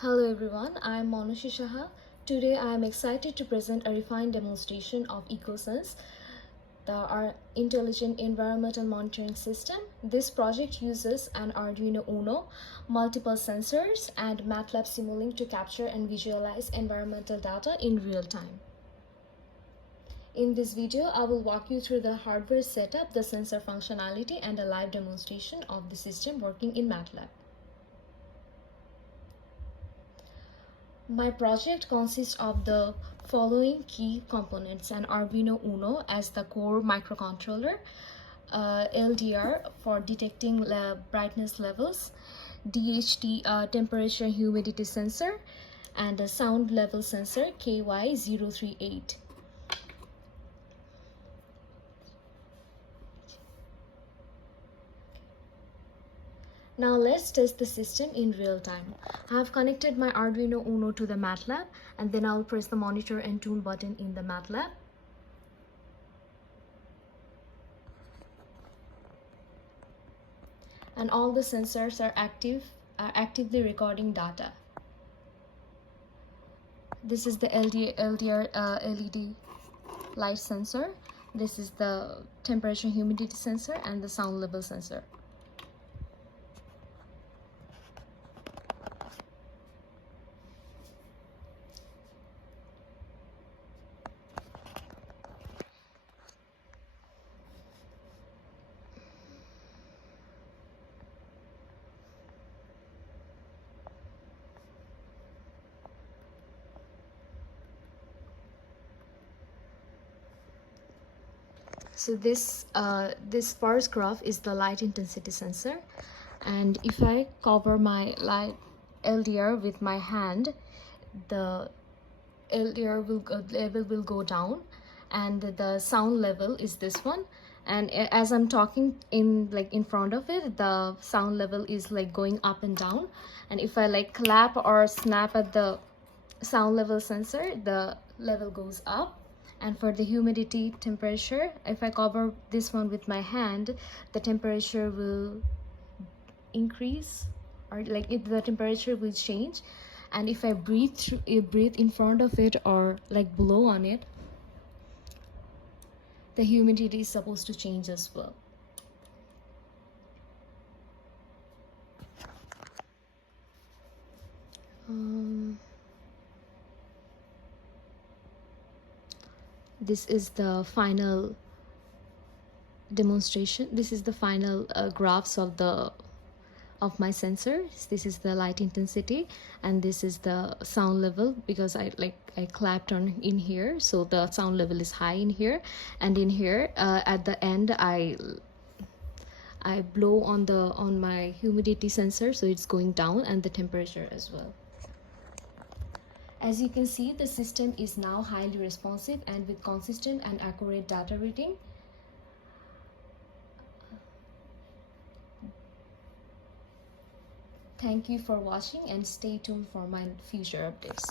Hello everyone, I am Manaswee Saha. Today I am excited to present a refined demonstration of ECOSENSE, our intelligent environmental monitoring system. This project uses an Arduino Uno, multiple sensors, and MATLAB simulink to capture and visualize environmental data in real time. In this video, I will walk you through the hardware setup, the sensor functionality, and a live demonstration of the system working in MATLAB. My project consists of the following key components: an Arduino Uno as the core microcontroller, LDR for detecting brightness levels, DHT temperature and humidity sensor, and a sound level sensor KY038. Now let's test the system in real time. I have connected my Arduino Uno to the MATLAB, and then I'll press the monitor and tune button in the MATLAB. And all the sensors are actively recording data. This is the LDR LED light sensor. This is the temperature and humidity sensor and the sound level sensor. So this first graph is the light intensity sensor, and if I cover my light LDR with my hand, the LDR level will go down, and the sound level is this one. And as I'm talking in front of it, the sound level is like going up and down. And if I clap or snap at the sound level sensor, the level goes up. And for the humidity temperature, if I cover this one with my hand, the temperature will increase, or the temperature will change. And if I breathe in front of it or blow on it, the humidity is supposed to change as well. This is the final demonstration. This is the final graphs of my sensors. This is the light intensity, and this is the sound level, because I clapped on in here, so the sound level is high in here. And in here at the end, I blow on my humidity sensor, so it's going down, and the temperature as well. As you can see, the system is now highly responsive and with consistent and accurate data reading. Thank you for watching, and stay tuned for my future updates.